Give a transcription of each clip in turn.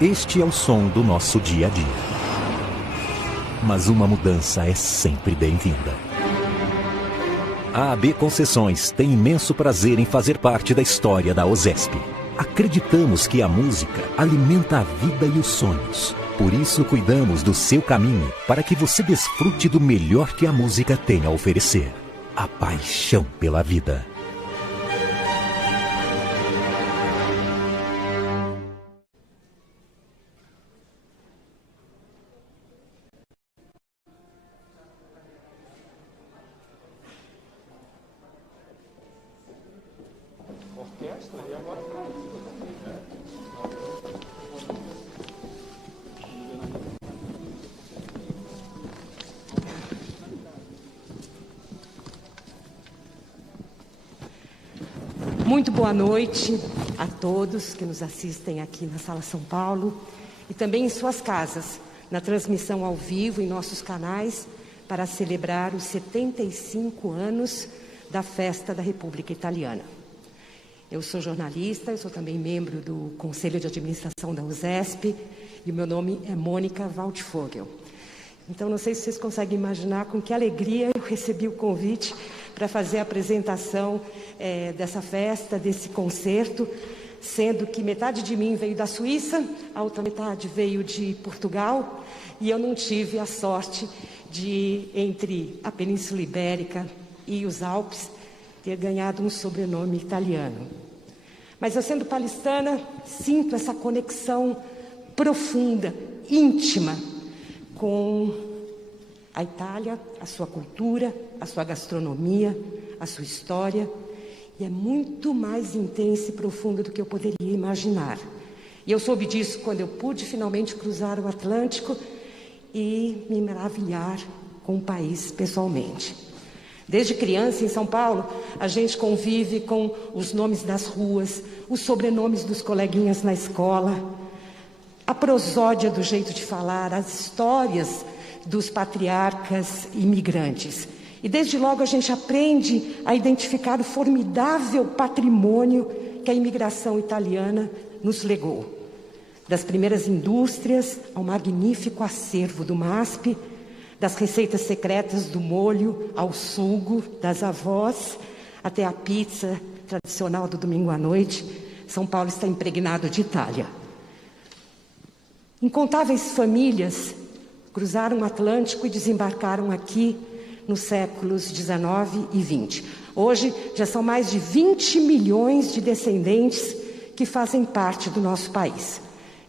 Este é o som do nosso dia a dia. Mas uma mudança é sempre bem-vinda. A AB Concessões tem imenso prazer em fazer parte da história da OSESP. Acreditamos que a música alimenta a vida e os sonhos. Por isso, cuidamos do seu caminho para que você desfrute do melhor que a música tem a oferecer. A paixão pela vida. Muito boa noite a todos que nos assistem aqui na Sala São Paulo e também em suas casas, na transmissão ao vivo em nossos canais para celebrar os 75 anos da Festa da República Italiana. Eu sou jornalista, eu sou também membro do Conselho de Administração da USESP e o meu nome é Mônica Waldvogel. Então, não sei se vocês conseguem imaginar com que alegria eu recebi o convite para fazer a apresentação dessa festa, desse concerto, sendo que metade de mim veio da Suíça, a outra metade veio de Portugal, e eu não tive a sorte de, entre a Península Ibérica e os Alpes, ter ganhado um sobrenome italiano. Mas eu, sendo paulistana, sinto essa conexão profunda, íntima, com a Itália, a sua cultura, a sua gastronomia, a sua história, e é muito mais intensa e profunda do que eu poderia imaginar. E eu soube disso quando eu pude finalmente cruzar o Atlântico e me maravilhar com o país pessoalmente. Desde criança, em São Paulo, a gente convive com os nomes das ruas, os sobrenomes dos coleguinhas na escola, a prosódia do jeito de falar, as histórias dos patriarcas imigrantes. E desde logo a gente aprende a identificar o formidável patrimônio que a imigração italiana nos legou. Das primeiras indústrias ao magnífico acervo do MASP, das receitas secretas do molho ao sugo das avós, até a pizza tradicional do domingo à noite, São Paulo está impregnado de Itália. Incontáveis famílias cruzaram o Atlântico e desembarcaram aqui nos séculos XIX e XX. Hoje já são mais de 20 milhões de descendentes que fazem parte do nosso país.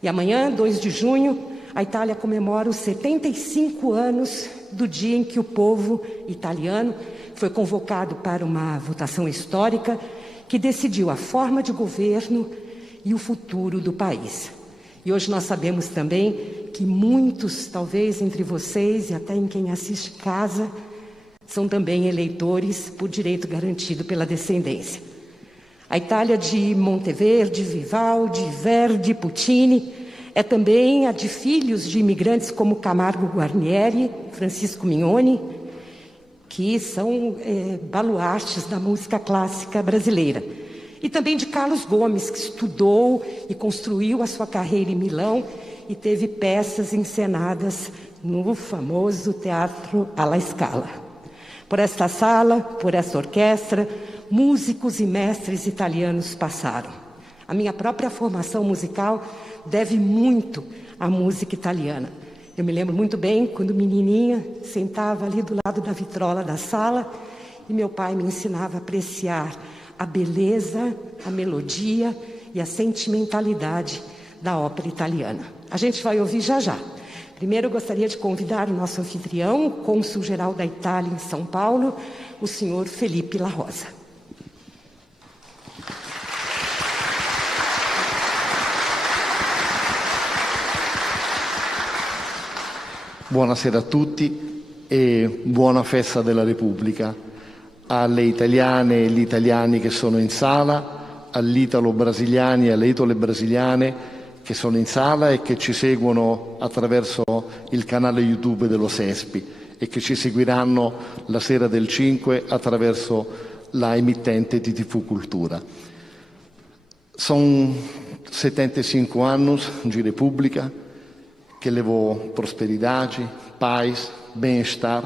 E amanhã, 2 de junho, a Itália comemora os 75 anos do dia em que o povo italiano foi convocado para uma votação histórica que decidiu a forma de governo e o futuro do país. E hoje nós sabemos também que muitos, talvez entre vocês e até em quem assiste casa, são também eleitores por direito garantido pela descendência. A Itália de Monteverdi, Vivaldi, Verdi, Puccini é também a de filhos de imigrantes como Camargo Guarnieri, Francisco Mignoni, que são baluartes da música clássica brasileira. E também de Carlos Gomes, que estudou e construiu a sua carreira em Milão e teve peças encenadas no famoso Teatro alla Scala. Por esta sala, por esta orquestra, músicos e mestres italianos passaram. A minha própria formação musical deve muito à música italiana. Eu me lembro muito bem quando menininha sentava ali do lado da vitrola da sala e meu pai me ensinava a apreciar a beleza, a melodia e a sentimentalidade da ópera italiana. A gente vai ouvir já já. Primeiro eu gostaria de convidar o nosso anfitrião, o cônsul-geral da Itália em São Paulo, o senhor Felipe La Rosa. Buonasera a tutti e buona festa della Repubblica. Alle italiane e gli italiani che sono in sala, agli italo-brasiliani e alle italo-brasiliane che sono in sala e che ci seguono attraverso il canale YouTube dello SESPI e che ci seguiranno la sera del 5 attraverso la emittente di TV Cultura. Sono 75 anos de república que levou prosperidade, paz, bem-estar,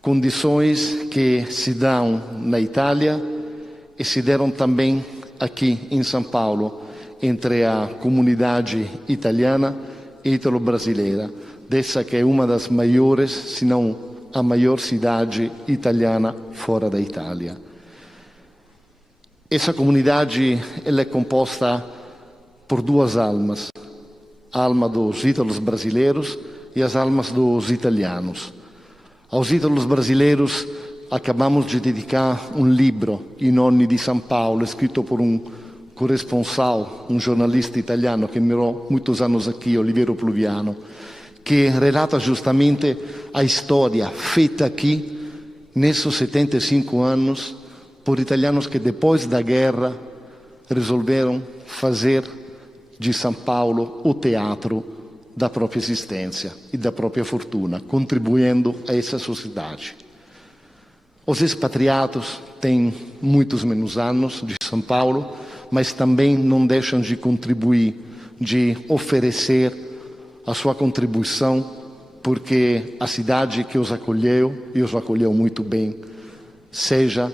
condições que se dão na Itália e se deram também aqui em São Paulo, entre a comunidade italiana e italo-brasileira, dessa que é uma das maiores, se não a maior cidade italiana fora da Itália. Essa comunidade ela é composta por duas almas, a alma dos ítalos brasileiros e as almas dos italianos. Aos ítalos brasileiros acabamos de dedicar um livro, I nonni di São Paulo, escrito por um corresponsal, um jornalista italiano que morou muitos anos aqui, Oliviero Pluviano, que relata justamente a história feita aqui, nesses 75 anos, por italianos que depois da guerra resolveram fazer de São Paulo o teatro da própria existência e da própria fortuna, contribuindo a essa sociedade. Os expatriados têm muitos menos anos de São Paulo, mas também não deixam de contribuir, de oferecer a sua contribuição, porque a cidade que os acolheu, e os acolheu muito bem, seja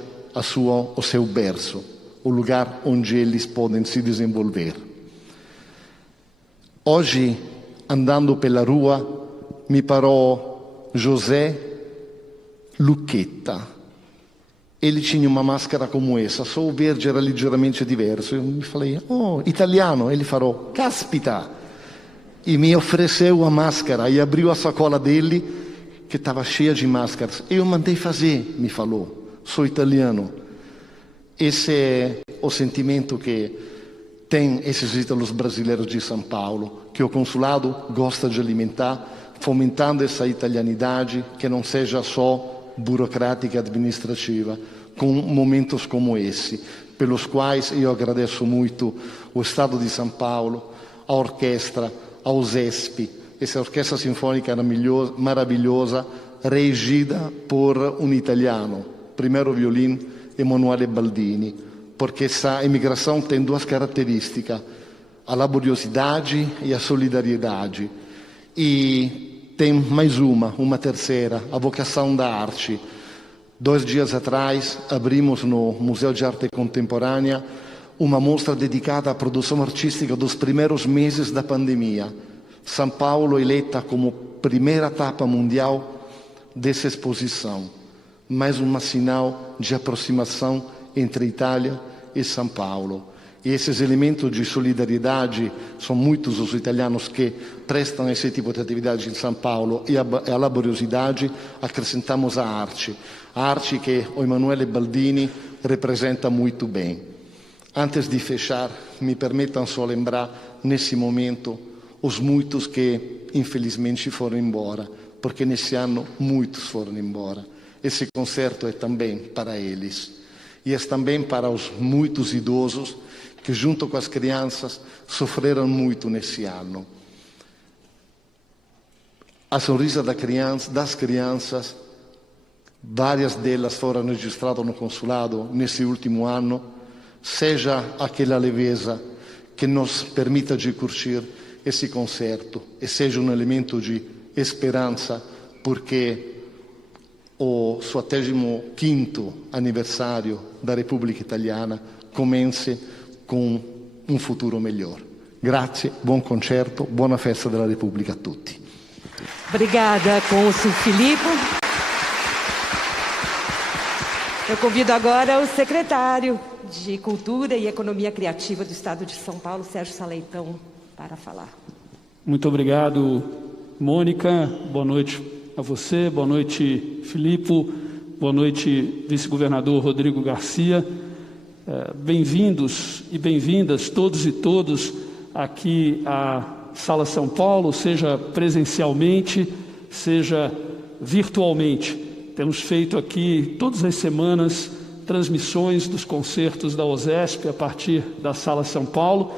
o seu berço, o lugar onde eles podem se desenvolver. Hoje, andando pela rua, me parou José Luquetta. Ele tinha uma máscara como essa, só o verde era ligeiramente diverso. Eu me falei, oh, italiano. Ele falou, caspita! E me ofereceu a máscara e abriu a sacola dele, que estava cheia de máscaras. Eu mandei fazer, me falou, sou italiano. Esse é o sentimento que tem esses ítalos brasileiros de São Paulo, que o consulado gosta de alimentar, fomentando essa italianidade que não seja só burocrática e administrativa, com momentos como esse, pelos quais eu agradeço muito o Estado de São Paulo, a orquestra, a OSESP, essa orquestra sinfônica maravilhosa, regida por um italiano, primeiro violino, Emanuele Baldini, porque essa imigração tem duas características, a laboriosidade e a solidariedade. E tem mais uma terceira, a vocação da arte. 2 dias atrás, abrimos no Museu de Arte Contemporânea uma mostra dedicada à produção artística dos primeiros meses da pandemia. São Paulo eleita como primeira tapa mundial dessa exposição. Mais um sinal de aproximação entre Itália e São Paulo. E esses elementos de solidariedade são muitos os italianos que prestam esse tipo de atividade em São Paulo, e a laboriosidade acrescentamos a arte que o Emanuele Baldini representa muito bem. Antes de fechar, me permitam só lembrar, nesse momento, os muitos que infelizmente foram embora, porque nesse ano muitos foram embora. Esse concerto é também para eles. E é também para os muitos idosos que, junto com as crianças, sofreram muito nesse ano. A sorrisa das crianças, várias delas foram registradas no consulado nesse último ano, seja aquela leveza que nos permita de curtir esse concerto e seja um elemento de esperança, porque o 75º anniversario da Repubblica Italiana comence com um futuro melhor. Grazie, buon concerto, buona festa della Repubblica a tutti. Obrigada, cônsul Filippo. Eu convido agora o secretário de Cultura e Economia Criativa do Estado de São Paulo, Sérgio Saleitão, para falar. Muito obrigado, Mônica. Boa noite a você, boa noite, Filippo, boa noite, vice-governador Rodrigo Garcia. Bem-vindos e bem-vindas todos e todas aqui à Sala São Paulo, seja presencialmente, seja virtualmente. Temos feito aqui todas as semanas transmissões dos concertos da OSESP a partir da Sala São Paulo,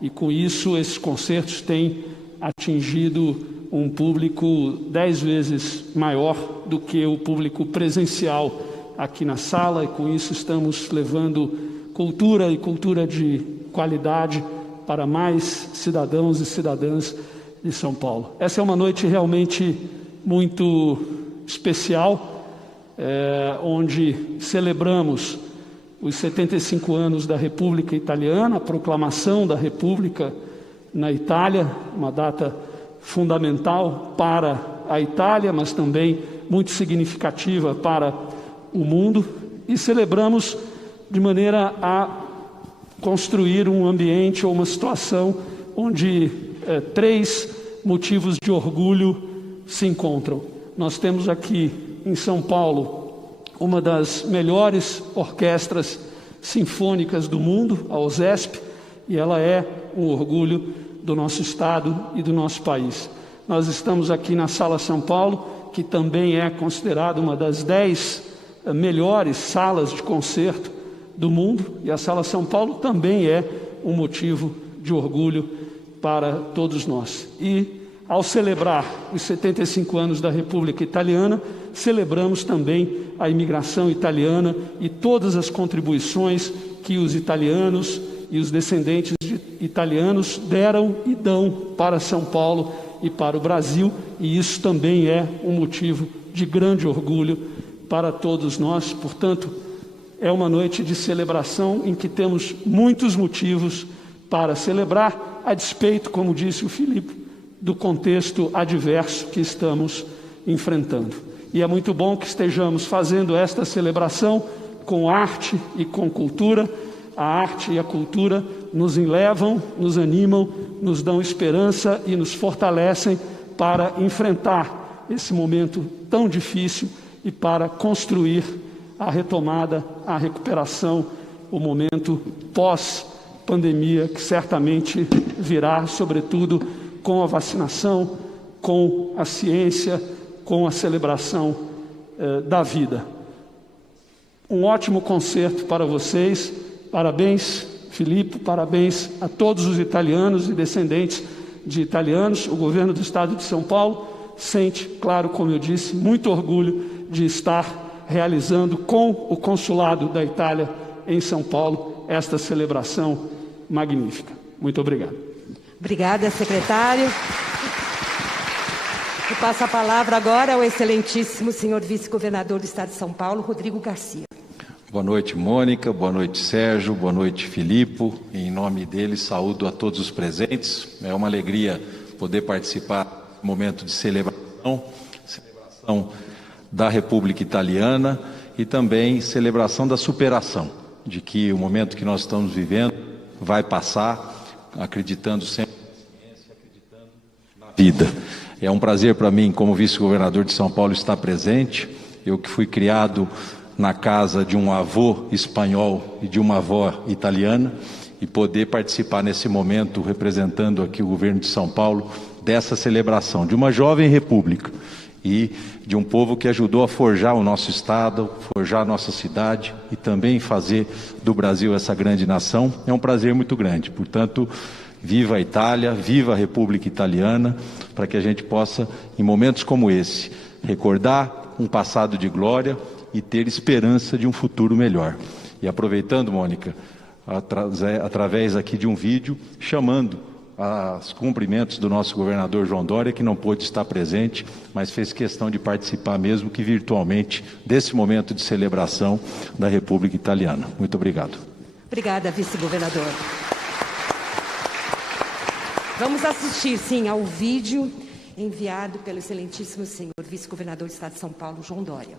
e com isso esses concertos têm atingido um público 10 vezes maior do que o público presencial aqui na sala, e com isso estamos levando cultura e cultura de qualidade para mais cidadãos e cidadãs de São Paulo. Essa é uma noite realmente muito especial, onde celebramos os 75 anos da República Italiana, a proclamação da República na Itália, uma data fundamental para a Itália, mas também muito significativa para o mundo, e celebramos de maneira a construir um ambiente ou uma situação onde três motivos de orgulho se encontram. Nós temos aqui em São Paulo uma das melhores orquestras sinfônicas do mundo, a OSESP, e ela é um orgulho do nosso estado e do nosso país. Nós estamos aqui na Sala São Paulo, que também é considerada uma das 10 melhores salas de concerto do mundo, e a Sala São Paulo também é um motivo de orgulho para todos nós. E ao celebrar os 75 anos da República Italiana, celebramos também a imigração italiana e todas as contribuições que os italianos e os descendentes de italianos deram e dão para São Paulo e para o Brasil, e isso também é um motivo de grande orgulho para todos nós. Portanto, é uma noite de celebração em que temos muitos motivos para celebrar, a despeito, como disse o Filipe, do contexto adverso que estamos enfrentando. E é muito bom que estejamos fazendo esta celebração com arte e com cultura. A arte e a cultura nos elevam, nos animam, nos dão esperança e nos fortalecem para enfrentar esse momento tão difícil e para construir a retomada, a recuperação, o momento pós-pandemia, que certamente virá, sobretudo, com a vacinação, com a ciência, com a celebração da vida. Um ótimo concerto para vocês. Parabéns, Filipe, parabéns a todos os italianos e descendentes de italianos. O governo do estado de São Paulo sente, claro, como eu disse, muito orgulho de estar realizando com o consulado da Itália em São Paulo esta celebração magnífica. Muito obrigado. Obrigada, secretário. E passa a palavra agora ao excelentíssimo senhor vice-governador do estado de São Paulo, Rodrigo Garcia. Boa noite, Mônica. Boa noite, Sérgio. Boa noite, Filipe. Em nome deles, saúdo a todos os presentes. É uma alegria poder participar do momento de celebração da República Italiana e também celebração da superação, de que o momento que nós estamos vivendo vai passar, acreditando sempre na ciência, acreditando na vida. É um prazer para mim, como vice-governador de São Paulo, estar presente. Eu que fui criado na casa de um avô espanhol e de uma avó italiana, e poder participar nesse momento, representando aqui o governo de São Paulo, dessa celebração de uma jovem república e de um povo que ajudou a forjar o nosso estado, forjar a nossa cidade e também fazer do Brasil essa grande nação. É um prazer muito grande. Portanto, viva a Itália, viva a República Italiana, para que a gente possa, em momentos como esse, recordar um passado de glória e ter esperança de um futuro melhor. E aproveitando, Mônica, através aqui de um vídeo, chamando os cumprimentos do nosso governador João Dória, que não pôde estar presente, mas fez questão de participar, mesmo que virtualmente, desse momento de celebração da República Italiana. Muito obrigado. Obrigada, vice-governador. Vamos assistir, sim, ao vídeo enviado pelo excelentíssimo senhor vice-governador do estado de São Paulo, João Dória.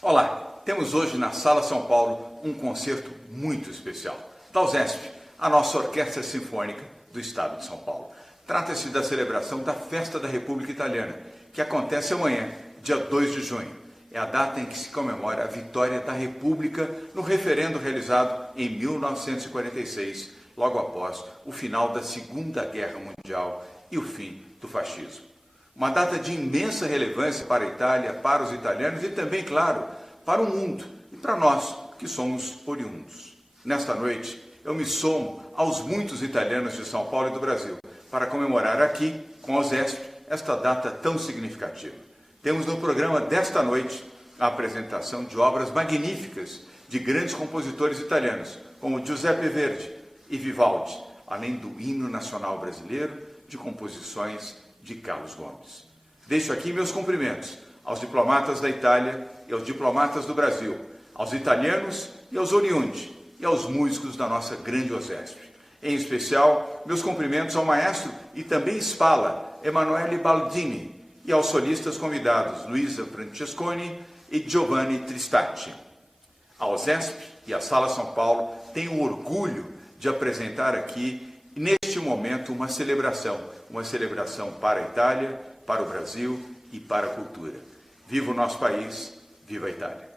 Olá, temos hoje na Sala São Paulo um concerto muito especial. Da OSESP, a nossa Orquestra Sinfônica do Estado de São Paulo. Trata-se da celebração da Festa da República Italiana, que acontece amanhã, dia 2 de junho. É a data em que se comemora a vitória da República no referendo realizado em 1946, logo após o final da Segunda Guerra Mundial e o fim do fascismo. Uma data de imensa relevância para a Itália, para os italianos e também, claro, para o mundo e para nós, que somos oriundos. Nesta noite, eu me somo aos muitos italianos de São Paulo e do Brasil para comemorar aqui, com a OSESP, esta data tão significativa. Temos no programa desta noite a apresentação de obras magníficas de grandes compositores italianos, como Giuseppe Verdi e Vivaldi, além do hino nacional brasileiro, de composições de Carlos Gomes. Deixo aqui meus cumprimentos aos diplomatas da Itália e aos diplomatas do Brasil, aos italianos e aos oriundi, e aos músicos da nossa grande OSESP. Em especial, meus cumprimentos ao maestro e também Spala, Emanuele Baldini, e aos solistas convidados, Luisa Francesconi e Giovanni Tristacci. A OSESP e a Sala São Paulo têm o orgulho de apresentar aqui, neste momento, uma celebração para a Itália, para o Brasil e para a cultura. Viva o nosso país, viva a Itália!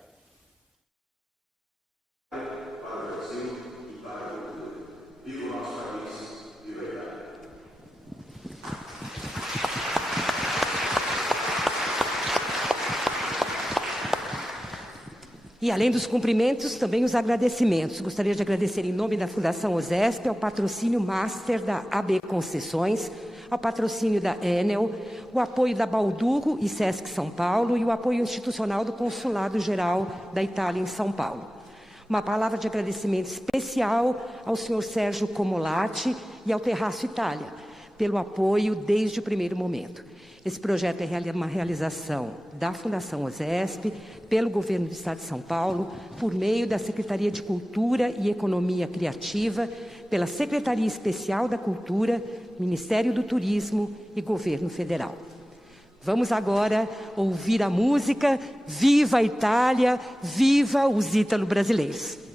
E além dos cumprimentos, também os agradecimentos. Gostaria de agradecer em nome da Fundação OSESP ao patrocínio Master da AB Concessões, ao patrocínio da Enel, o apoio da Baldurro e Sesc São Paulo e o apoio institucional do Consulado Geral da Itália em São Paulo. Uma palavra de agradecimento especial ao senhor Sérgio Comolatti e ao Terraço Itália, pelo apoio desde o primeiro momento. Esse projeto é uma realização da Fundação OSESP, pelo Governo do Estado de São Paulo, por meio da Secretaria de Cultura e Economia Criativa, pela Secretaria Especial da Cultura, Ministério do Turismo e Governo Federal. Vamos agora ouvir a música Viva a Itália, viva os ítalo-brasileiros.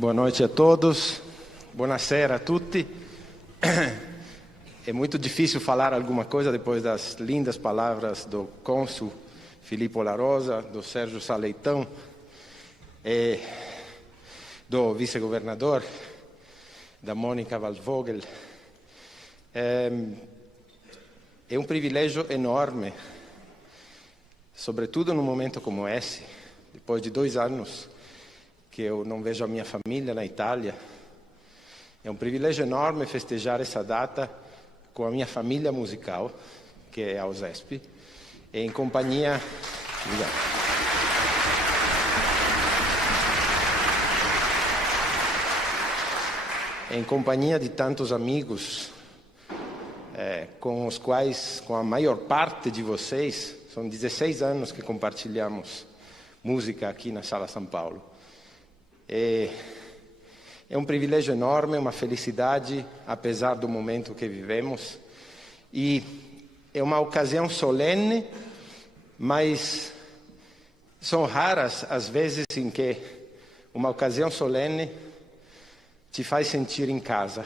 Boa noite a todos, buonasera a tutti. É muito difícil falar alguma coisa depois das lindas palavras do cônsul Filippo La Rosa, do Sérgio Saleitão, do vice-governador, da Mônica Waldvogel. É um privilégio enorme, sobretudo num momento como esse, depois de 2 anos que eu não vejo a minha família na Itália. É um privilégio enorme festejar essa data com a minha família musical, que é a OSESP, e em companhia... Em companhia de tantos amigos, com os quais, com a maior parte de vocês, são 16 anos que compartilhamos música aqui na Sala São Paulo. É um privilégio enorme, uma felicidade, apesar do momento que vivemos. E é uma ocasião solene, mas são raras as vezes em que uma ocasião solene te faz sentir em casa.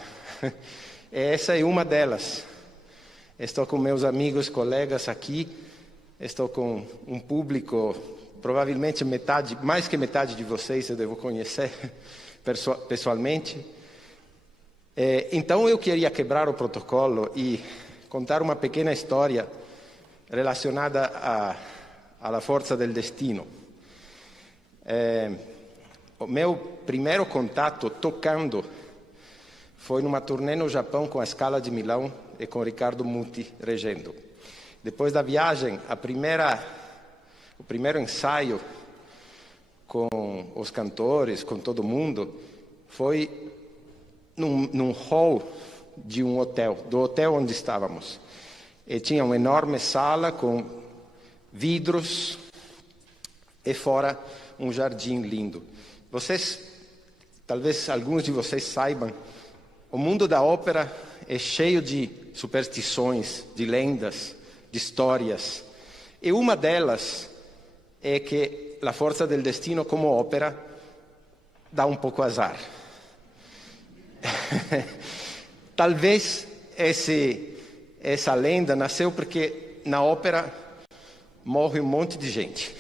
Essa é uma delas. Estou com meus amigos, colegas aqui, estou com um público, provavelmente mais que metade de vocês eu devo conhecer pessoalmente. Então eu queria quebrar o protocolo e contar uma pequena história relacionada à força del destino. O meu primeiro contato tocando foi numa turnê no Japão com a Scala de Milão e com Riccardo Muti regendo. Depois da viagem, o primeiro ensaio com os cantores, com todo mundo, foi num hall de um hotel, do hotel onde estávamos. E tinha uma enorme sala com vidros e fora um jardim lindo. Vocês, talvez alguns de vocês saibam, o mundo da ópera é cheio de superstições, de lendas, de histórias. E uma delas é que La Forza del Destino, como ópera, dá um pouco azar. Talvez essa lenda nasceu porque na ópera morre um monte de gente.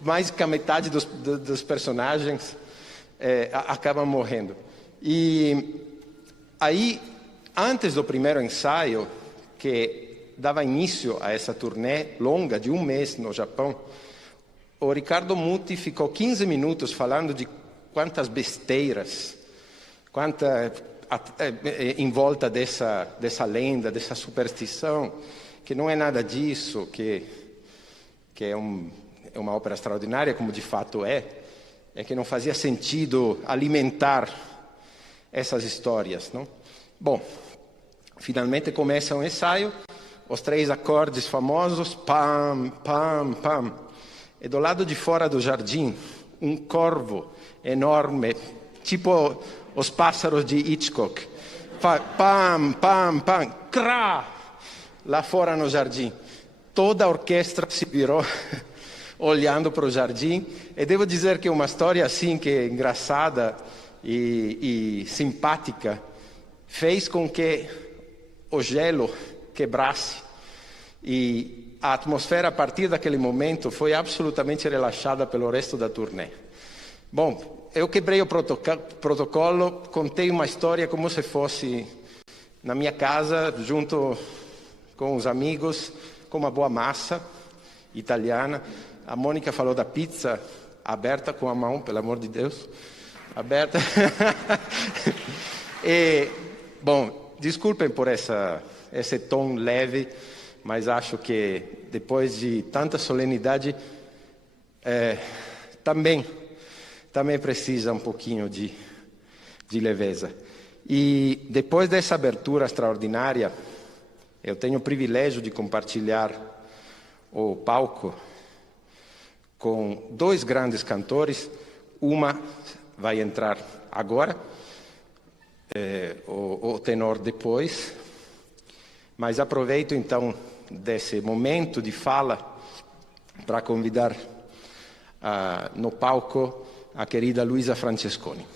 Mais que a metade dos personagens acabam morrendo. E aí, antes do primeiro ensaio, que dava início a essa turnê longa de 1 mês no Japão, o Riccardo Muti ficou 15 minutos falando de quantas besteiras, em volta dessa lenda, dessa superstição, que não é nada disso, que é uma ópera extraordinária, como de fato é que não fazia sentido alimentar essas histórias, não? Bom, finalmente começa o ensaio, os 3 acordes famosos, pam, pam, pam. E do lado de fora do jardim, um corvo enorme, tipo os pássaros de Hitchcock, pam, pam, pam, crá, lá fora no jardim. Toda a orquestra se virou olhando para o jardim. E devo dizer que uma história assim, que é engraçada e simpática, fez com que o gelo quebrasse e a atmosfera a partir daquele momento foi absolutamente relaxada pelo resto da turnê. Bom, eu quebrei o protocolo, contei uma história como se fosse na minha casa, junto com os amigos, com uma boa massa italiana. A Mônica falou da pizza aberta com a mão, pelo amor de Deus. Aberta. Bom, desculpem por esse tom leve, mas acho que depois de tanta solenidade, também precisa um pouquinho de leveza. E depois dessa abertura extraordinária, eu tenho o privilégio de compartilhar o palco com 2 grandes cantores. Uma vai entrar agora, o tenor depois, mas aproveito então desse momento de fala para convidar no palco a querida Luisa Francesconi.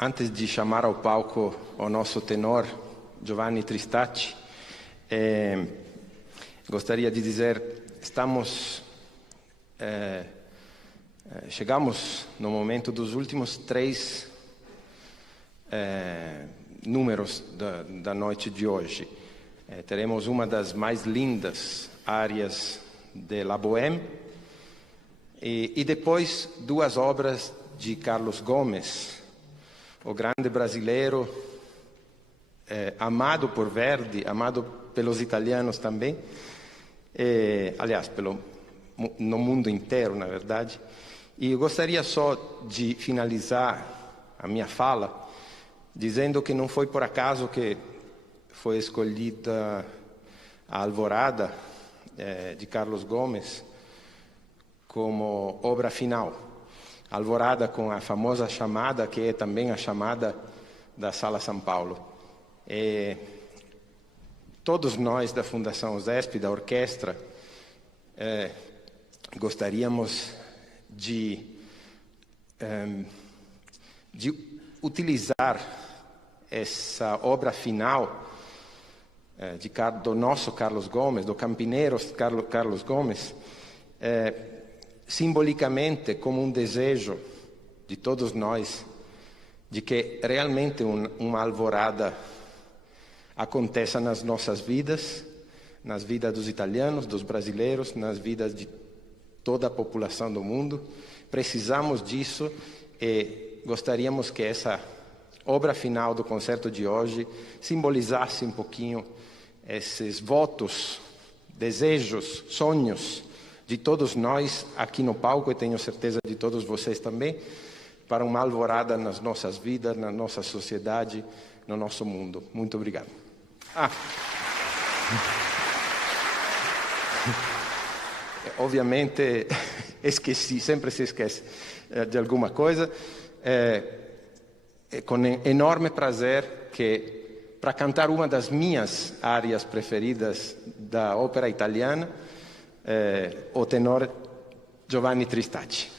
antes de chamar ao palco o nosso tenor Giovanni Tristacchi, gostaria de dizer, chegamos no momento dos últimos 3 números da noite de hoje. Teremos uma das mais lindas áreas de La Bohème e depois 2 obras de Carlos Gomes, o grande brasileiro, amado por Verdi, amado pelos italianos também, aliás, no mundo inteiro, na verdade. E eu gostaria só de finalizar a minha fala dizendo que não foi por acaso que foi escolhida a Alvorada de Carlos Gomes como obra final. Alvorada com a famosa chamada, que é também a chamada da Sala São Paulo. Todos nós da Fundação OSESP, da orquestra, gostaríamos de utilizar essa obra final do nosso Carlos Gomes, do campineiro Carlos Gomes, simbolicamente como um desejo de todos nós de que realmente uma alvorada aconteça nas nossas vidas, nas vidas dos italianos, dos brasileiros, nas vidas de toda a população do mundo. Precisamos disso e gostaríamos que essa obra final do concerto de hoje simbolizasse um pouquinho esses votos, desejos, sonhos de todos nós aqui no palco, e tenho certeza de todos vocês também, para uma alvorada nas nossas vidas, na nossa sociedade, no nosso mundo. Muito obrigado. Ovviamente esqueci, sempre se esquece de alguma coisa. É com enorme prazer que, para cantar uma das minhas áreas preferidas da ópera italiana, o tenor Giovanni Tristacchi.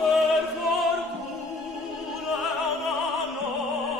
Per fortuna una notte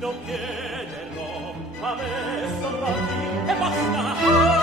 Non chiederlo a me soltanto e basta.